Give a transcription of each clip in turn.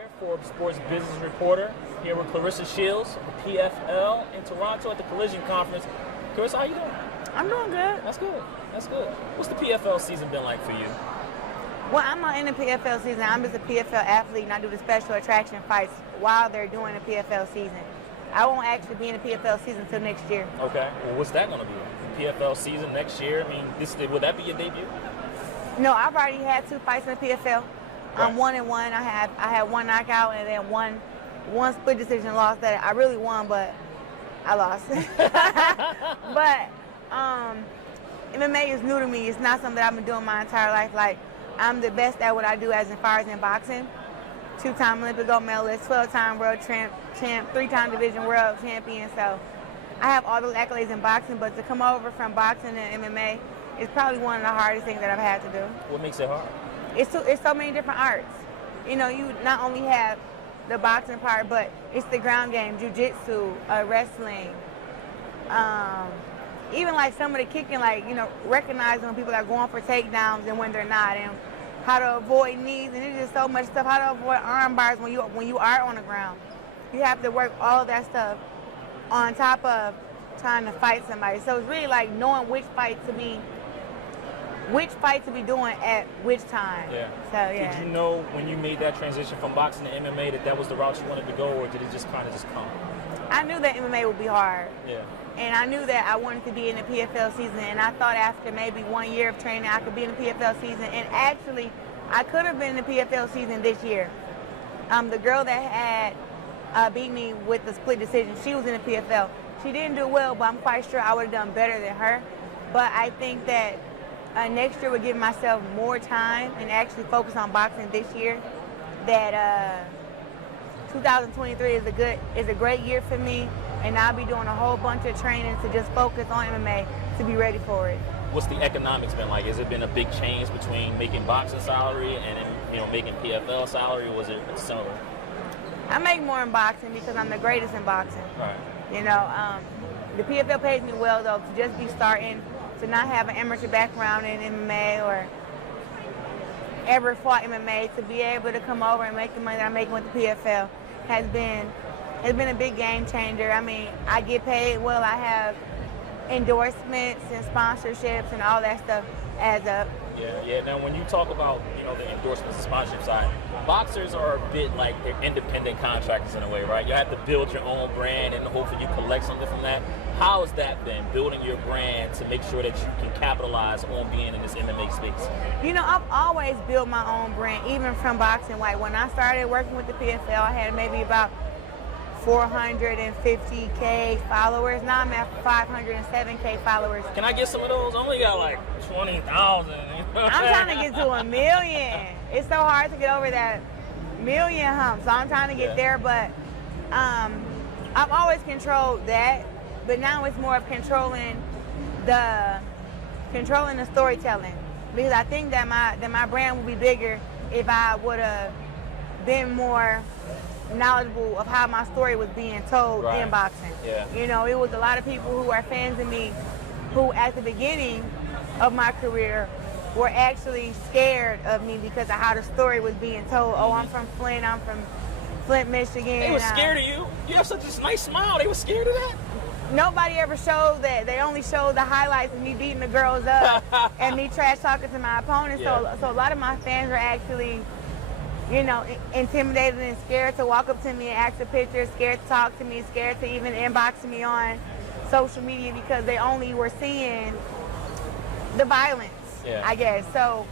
here, Forbes Sports Business Reporter, here with Claressa Shields, the PFL in Toronto at the Collision Conference. Clarissa, how you doing? I'm doing good. That's good. That's good. What's the PFL season been like for you? Well, I'm not in the PFL season. I'm just a PFL athlete, and I do the special attraction fights while they're doing the PFL season. I won't actually be in the PFL season until next year. Okay. Well, what's that going to be? The PFL season next year? I mean, would that be your debut? No, I've already had 2 fights in the PFL. I'm Right. 1-1. I had 1 knockout and then one split decision loss that I really won, but I lost. But MMA is new to me. It's not something that I've been doing my entire life. Like, I'm the best at what I do as far as in boxing. 2-time Olympic gold medalist, 12-time world champ, 3-time division world champion. So I have all those accolades in boxing, but to come over from boxing to MMA is probably one of the hardest things that I've had to do. What makes it hard? It's so many different arts. You know, you not only have the boxing part, but it's the ground game, jiu-jitsu, wrestling, even like some of the kicking, like, you know, recognizing when people are going for takedowns and when they're not, and how to avoid knees, and there's just so much stuff, how to avoid arm bars when you are on the ground. You have to work all of that stuff on top of trying to fight somebody. So it's really like knowing which fight to be doing at which time. Yeah. So yeah. Did you know when you made that transition from boxing to MMA that was the route you wanted to go, or did it just kind of come? I knew that MMA would be hard. Yeah. And I knew that I wanted to be in the PFL season, and I thought after maybe 1 year of training, I could be in the PFL season. And actually, I could have been in the PFL season this year. The girl that had beat me with the split decision, she was in the PFL. She didn't do well, but I'm quite sure I would have done better than her. But I think that next year would give myself more time and actually focus on boxing this year. That 2023 is a great year for me, and I'll be doing a whole bunch of training to just focus on MMA to be ready for it. What's the economics been like? Has it been a big change between making boxing salary and making PFL salary, or was it similar? I make more in boxing because I'm the greatest in boxing. Right. You know, the PFL pays me well though to just be starting, to not have an amateur background in MMA or ever fought MMA, to be able to come over and make the money that I'm making with the PFL has been a big game changer. I mean, I get paid well. I have endorsements and sponsorships and all that stuff adds up. Yeah. Now, when you talk about the endorsements and sponsorship side, boxers are a bit like they're independent contractors in a way, right? You have to build your own brand and hopefully you collect something from that. How has that been, building your brand to make sure that you can capitalize on being in this MMA space? You know, I've always built my own brand, even from boxing. Like when I started working with the PFL, I had maybe about 450K followers. Now I'm at 507K followers. Can I get some of those? I only got like 20,000. I'm trying to get to 1 million. It's so hard to get over that million hump. So I'm trying to get there, but I've always controlled that. But now it's more of controlling the storytelling, because I think that my brand would be bigger if I would have been more knowledgeable of how my story was being told in boxing. Yeah. You know, it was a lot of people who are fans of me who at the beginning of my career were actually scared of me because of how the story was being told. Oh, I'm from Flint, Michigan. They were scared of you? You have such a nice smile. They were scared of that? Nobody ever showed that. They only showed the highlights of me beating the girls up and me trash talking to my opponents. Yeah. So a lot of my fans are actually, intimidated and scared to walk up to me and ask a picture, scared to talk to me, scared to even inbox me on social media because they only were seeing the violence, I guess. So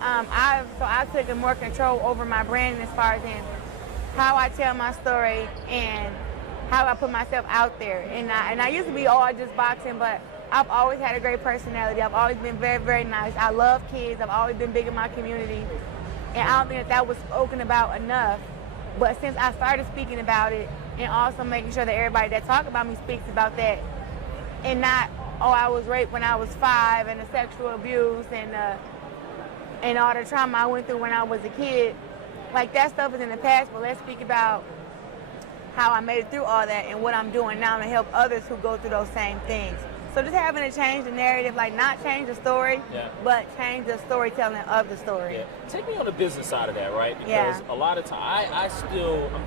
I've taken more control over my brand as far as in how I tell my story and how I put myself out there. And I used to be all just boxing, but I've always had a great personality. I've always been very, very nice. I love kids. I've always been big in my community. And I don't think that was spoken about enough. But since I started speaking about it and also making sure that everybody that talks about me speaks about that and not, I was raped when I was 5 and the sexual abuse and all the trauma I went through when I was a kid, like that stuff is in the past, but let's speak about how I made it through all that and what I'm doing now to help others who go through those same things. So just having to change the narrative, like not change the story, but change the storytelling of the story. Yeah. Take me on the business side of that, right? Because a lot of time, I'm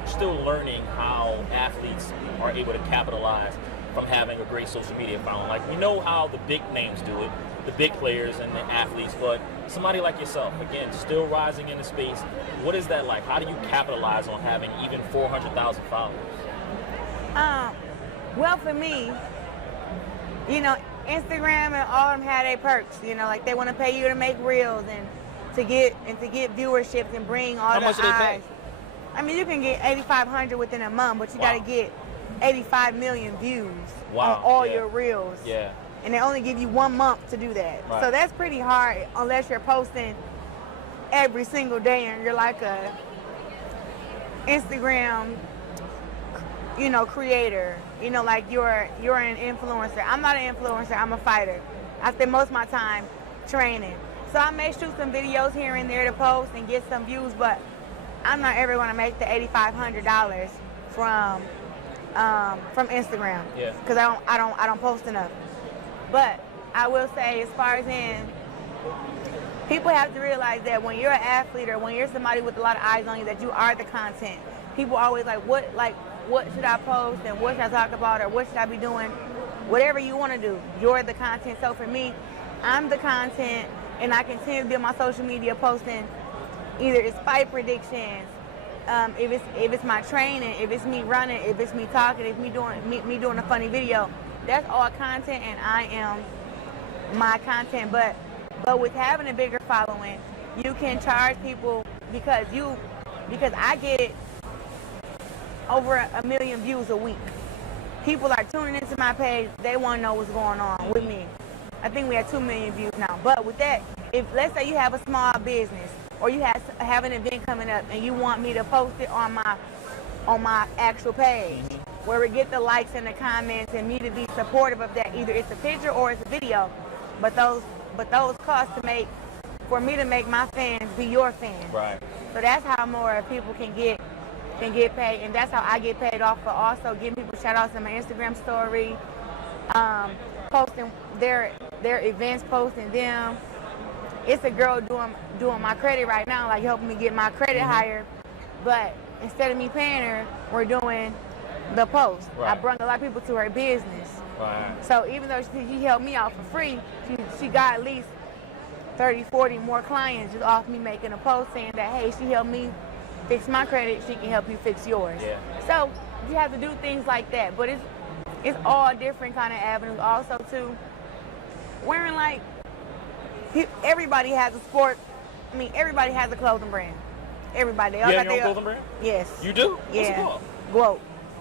still learning how athletes are able to capitalize from having a great social media following. Like, we know how the big names do it, the big players and the athletes, but somebody like yourself, again, still rising in the space, what is that like? How do you capitalize on having even 400,000 followers? Well, for me, you know, Instagram and all of them have their perks. You know, like they want to pay you to make reels and to get viewerships and bring all the eyes. How much do they pay? I mean, you can get 8,500 within a month, but you got to get 85 million views on all your reels. Yeah. And they only give you 1 month to do that. Right. So that's pretty hard unless you're posting every single day and you're like a Instagram, you know, creator. You know, like you're an influencer. I'm not an influencer, I'm a fighter. I spend most of my time training. So I may shoot some videos here and there to post and get some views, but I'm not ever gonna make the $8,500 from Instagram. Yeah. Because I don't post enough. But I will say, as far as people have to realize that when you're an athlete or when you're somebody with a lot of eyes on you, that you are the content. People always like what should I post and what should I talk about or what should I be doing? Whatever you want to do, you're the content. So for me, I'm the content, and I continue to be on my social media posting. Either it's fight predictions, if it's my training, if it's me running, if it's me talking, if me doing a funny video. That's all content, and I am my content. But with having a bigger following, you can charge people because I get over 1 million views a week. People are tuning into my page. They want to know what's going on with me. I think we have 2 million views now. But with that, if let's say you have a small business or you have an event coming up and you want me to post it on my actual page, where we get the likes and the comments and me to be supportive of that, either it's a picture or it's a video, but those cost for me to make my fans be your fans. Right. So that's how more people can get paid, and that's how I get paid off for also giving people shout outs in my Instagram story, posting their events, posting them. It's a girl doing my credit right now, like helping me get my credit higher, but instead of me paying her, we're doing the post. Right. I brought a lot of people to her business. Right. So even though she helped me out for free, she got at least 30, 40 more clients just off me making a post saying that, hey, she helped me fix my credit, she can help you fix yours. Yeah. So you have to do things like that, but it's all different kind of avenues. Also too, wearing like, everybody has a sport, everybody has a clothing brand. Everybody. You have your own clothing brand? Yes. You do? Yeah. What's it called?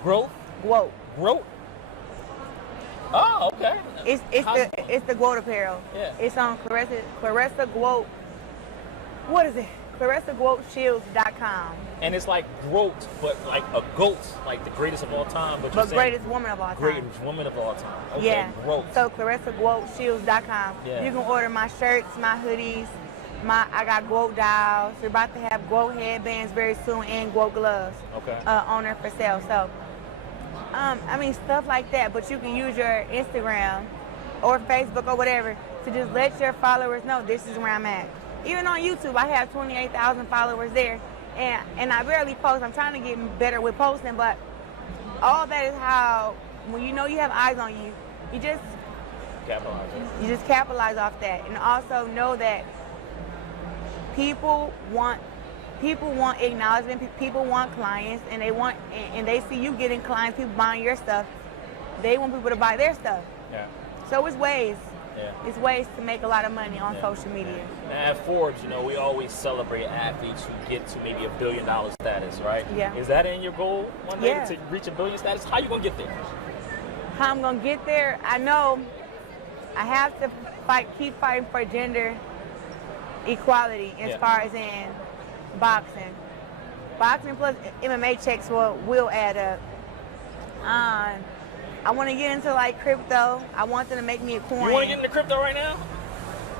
Growth. Growth? Oh, okay. It's the Gwot apparel. Yeah. It's on Claressa Gwot. What is it? ClaressaGwotShields.com. And it's like Gwot, but like a goat, like the greatest of all time. But greatest woman of all time. Greatest woman of all time. Okay, yeah. Gwot. So ClaressaGwotShields.com. Yeah. You can order my shirts, my hoodies. I got Gwot dials. We're about to have Gwot headbands very soon and Gwot gloves. Okay. On there for sale. So, stuff like that. But you can use your Instagram or Facebook or whatever to just let your followers know this is where I'm at. Even on YouTube, I have 28,000 followers there, and I barely post. I'm trying to get better with posting, but all that is how, when you know you have eyes on you, you just capitalize off that, and also know that people want acknowledgement. People want clients, and they see you getting clients, people buying your stuff. They want people to buy their stuff. Yeah. So it's ways. Yeah. It's ways to make a lot of money on social media. Yeah. At Forbes, we always celebrate athletes who get to maybe $1 billion status, right? Yeah. Is that in your goal one day to reach $1 billion status? How you gonna get there? How I'm gonna get there? I know I have to keep fighting for gender equality as far as in boxing. Boxing plus MMA checks will add up. I want to get into like crypto. I want them to make me a coin. You want to get into crypto right now?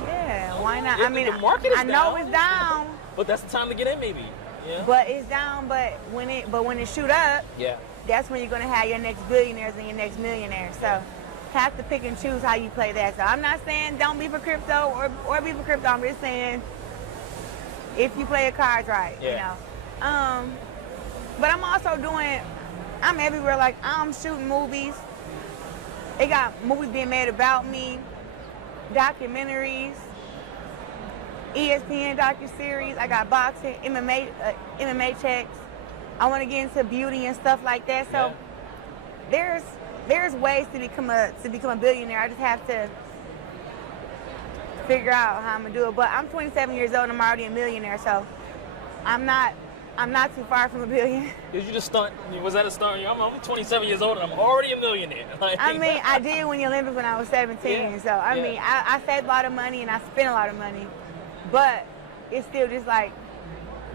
Yeah, why not? The market is I know it's down. But that's the time to get in, maybe. Yeah. But it's down. But when it shoot up, that's when you're gonna have your next billionaires and your next millionaires. So have to pick and choose how you play that. So I'm not saying don't be for crypto or be for crypto. I'm just saying if you play your cards right, you know. But I'm also I'm everywhere. Like, I'm shooting movies. They got movies being made about me, documentaries, ESPN docuseries. I got boxing, MMA checks. I want to get into beauty and stuff like that. So there's ways to become a billionaire. I just have to figure out how I'm gonna do it. But I'm 27 years old and I'm already a millionaire, so I'm not too far from a billion. Did you just start? Was that a start? I'm only 27 years old and I'm already a millionaire. Like, I mean, I did win the Olympics when I was 17. Yeah. So I mean, I saved a lot of money and I spent a lot of money, but it's still just like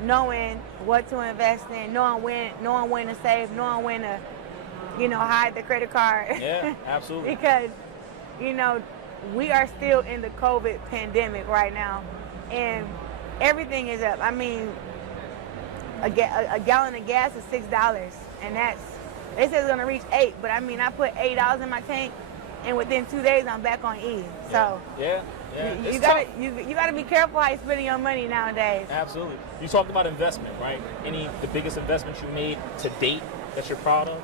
knowing what to invest in, knowing when to save, knowing when to, hide the credit card. Yeah, absolutely. Because, we are still in the COVID pandemic right now, and everything is up. I mean, a gallon of gas is $6, and they said it's gonna reach $8, but I mean, I put $8 in my tank, and within 2 days I'm back on E. So yeah. You gotta be careful how you're spending your money nowadays. Absolutely. You talked about investment, right? The biggest investments you made to date that you're proud of?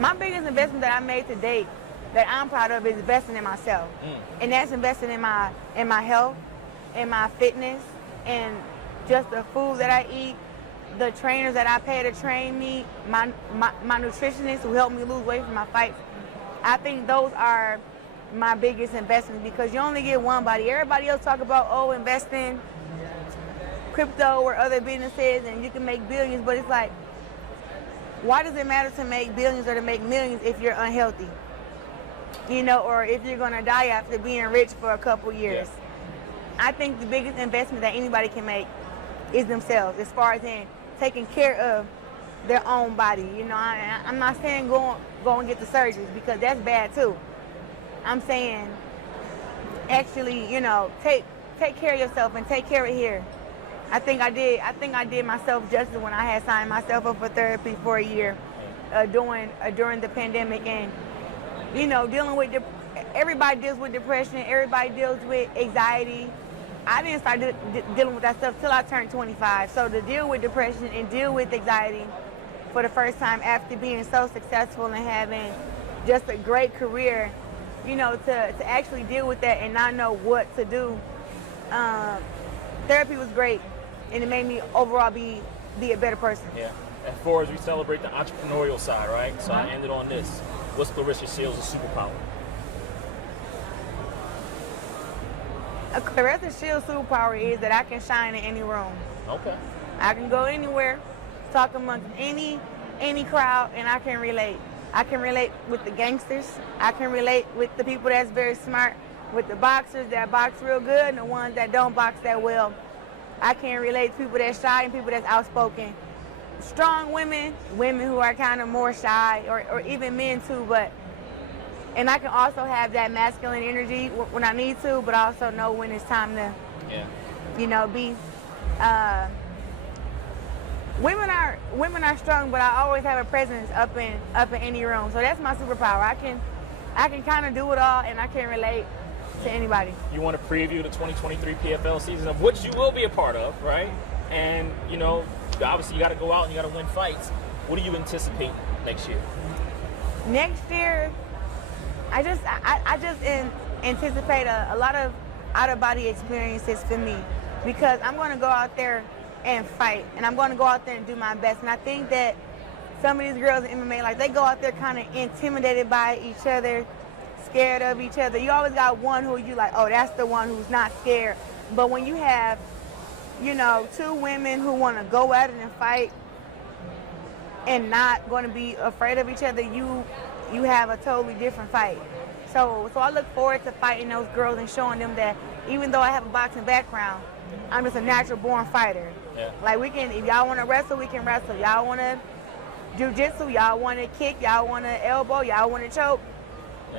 My biggest investment that I made to date that I'm proud of is investing in myself. And that's investing in my health, in my fitness, and just the food that I eat, the trainers that I pay to train me, my nutritionist who helped me lose weight for my fights. I think those are my biggest investments because you only get one body. Everybody else talk about, invest in crypto or other businesses and you can make billions, but it's like, why does it matter to make billions or to make millions if you're unhealthy? Or if you're gonna die after being rich for a couple years. Yeah. I think the biggest investment that anybody can make is themselves, as far as in taking care of their own body. I'm not saying go and get the surgeries because that's bad too. I'm saying actually, take care of yourself and take care of here. I think I did myself justice when I had signed myself up for therapy for a year during the pandemic, and dealing with everybody deals with depression, everybody deals with anxiety. I didn't start dealing with that stuff till I turned 25. So to deal with depression and deal with anxiety for the first time after being so successful and having just a great career, to actually deal with that and not know what to do. Therapy was great, and it made me overall be a better person. Yeah. At Forbes, we celebrate the entrepreneurial side, right? So I ended on this. What's Claressa Shields' superpower? Claressa Shields' superpower is that I can shine in any room. Okay. I can go anywhere, talk amongst any crowd, and I can relate. I can relate with the gangsters. I can relate with the people that's very smart, with the boxers that box real good, and the ones that don't box that well. I can relate to people that's shy and people that's outspoken. Strong women who are kind of more shy, or even men too, and I can also have that masculine energy when I need to, but I also know when it's time to, be. Women are strong, but I always have a presence up in any room. So that's my superpower. I can kind of do it all, and I can relate to anybody. You want to preview the 2023 PFL season, of which you will be a part of, right? And obviously you got to go out and you got to win fights. What do you anticipate next year? Next year, I just anticipate a lot of out-of-body experiences for me, because I'm going to go out there and fight, and I'm going to go out there and do my best. And I think that some of these girls in MMA, they go out there kind of intimidated by each other, scared of each other. You always got one who you like, that's the one who's not scared. But when you have, two women who want to go at it and fight and not going to be afraid of each other, you have a totally different fight. So I look forward to fighting those girls and showing them that even though I have a boxing background, I'm just a natural born fighter. Yeah. If y'all want to wrestle, we can wrestle. Y'all want to jiu-jitsu, y'all want to kick, y'all want to elbow, y'all want to choke.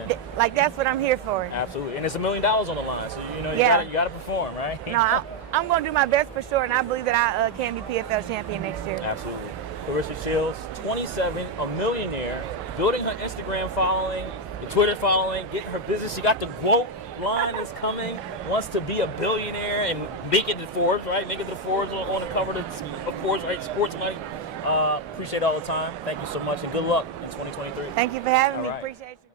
Yeah. That's what I'm here for. Absolutely. And it's $1 million on the line, so you got to perform, right? No, I'm going to do my best for sure, and I believe that I can be PFL champion next year. Absolutely. Claressa Shields, 27, a millionaire, building her Instagram following, the Twitter following, get her business. She got the quote line is coming, wants to be a billionaire and make it to Forbes, right? Make it to Forbes on the cover of Forbes, right? Sports money. Appreciate all the time. Thank you so much and good luck in 2023. Thank you for having me. Appreciate you.